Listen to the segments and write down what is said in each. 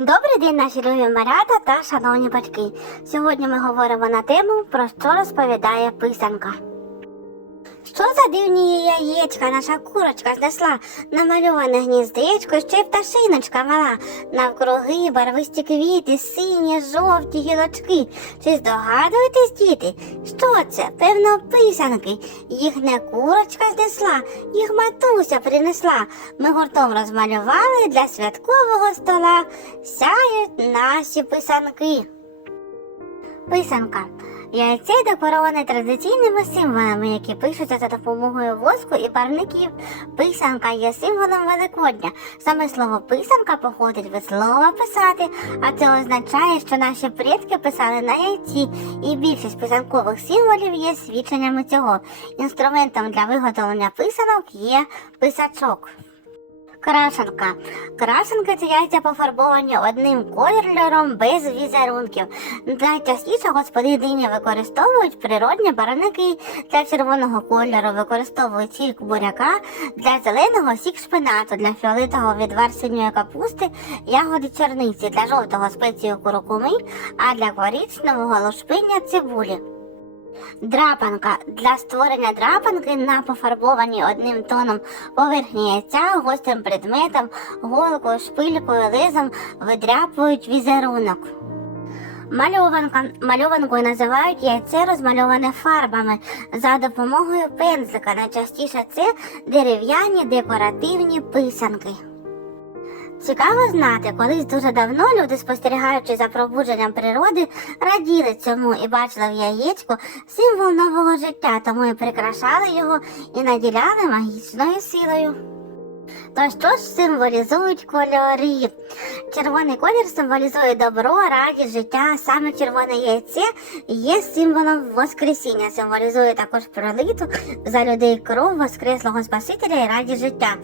Добрий день, наші любі марята та шановні батьки. Сьогодні ми говоримо на тему, про що розповідає писанка. Що за дивні яєчка наша курочка знесла, намальоване гніздечко, ще й пташиночка мала, навкруги барвисті квіти, сині, жовті гілочки. Чи здогадуєтесь, діти? Що це? Певно, писанки. Їх не курочка знесла, їх матуся принесла. Ми гуртом розмалювали для святкового стола. Сяють наші писанки. Писанка. Яйце декороване традиційними символами, які пишуться за допомогою воску і парників. Писанка є символом Великодня. Саме слово писанка походить від слова писати, а це означає, що наші предки писали на яйці, і більшість писанкових символів є свідченнями цього. Інструментом для виготовлення писанок є писачок. Крашенка. Крашенки це яйця пофарбовані одним кольором без візерунків. Найчастіше господині використовують природні барвники. Для червоного кольору використовують сік буряка, для зеленого сік шпинату, для фіолетового відвар синьої капусти, ягоди чорниці, для жовтого спецію куркуми, а для коричневого лушпиння цибулі. Драпанка для створення драпанки на пофарбованій одним тоном поверхні яйця гострим предметом, голкою, шпилькою, лезом видряпують візерунок. Мальованка мальованкою називають яйце розмальоване фарбами за допомогою пензлика. Найчастіше це дерев'яні декоративні писанки. Цікаво знати, колись дуже давно люди, спостерігаючи за пробудженням природи, раділи цьому і бачили в яєчку символ нового життя, тому і прикрашали його і наділяли магічною силою. То що ж символізують кольори? Червоний колір символізує добро, радість, життя. Саме червоне яйце є символом Воскресіння, символізує також пролиту за людей кров Воскреслого Спасителя і радість життя.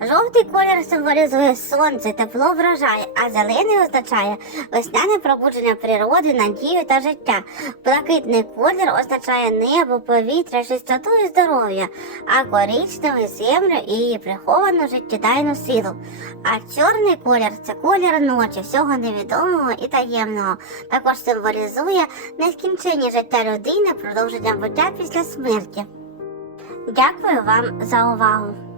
Жовтий колір символізує сонце, тепло врожай, а зелений означає весняне пробудження природи, надію та життя. Блакитний колір означає небо, повітря, чистоту і здоров'я, а коричневий землю і її приховану життєдайну силу. А чорний колір це колір ночі, всього невідомого і таємного. Також символізує нескінченні життя людини, продовження буття після смерті. Дякую вам за увагу!